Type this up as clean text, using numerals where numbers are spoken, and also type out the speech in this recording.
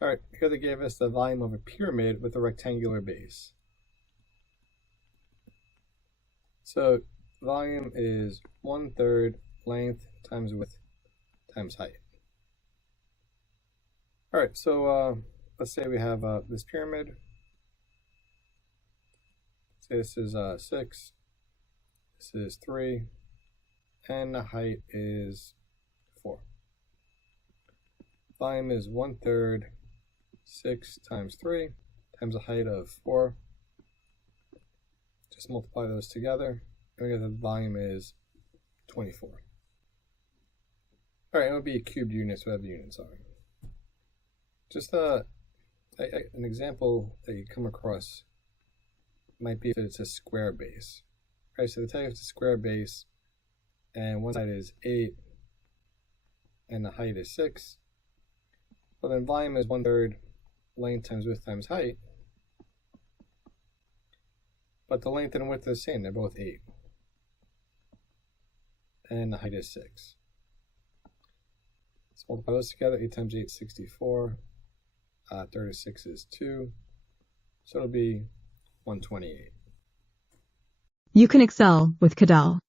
All right, here they gave us the volume of a pyramid with a rectangular base. So volume is 1/3 length times width times height. All right, so let's say we have this pyramid. Say this is 6, this is 3, and the height is 4. Volume is 1/3 6 times 3 times a height of 4. Just multiply those together, and we get that the volume is 24. All right, it would be cubed units, whatever the units are. Just an example that you come across might be if it's a square base. All right, so they tell you it's a square base, and one side is 8, and the height is 6. Well, then volume is 1/3 length times width times height. But the length and width are the same, they're both 8. And the height is 6. Let's multiply those together. 8 times 8 is 64. 36 is 2. So it'll be 128. You can excel with Cadell.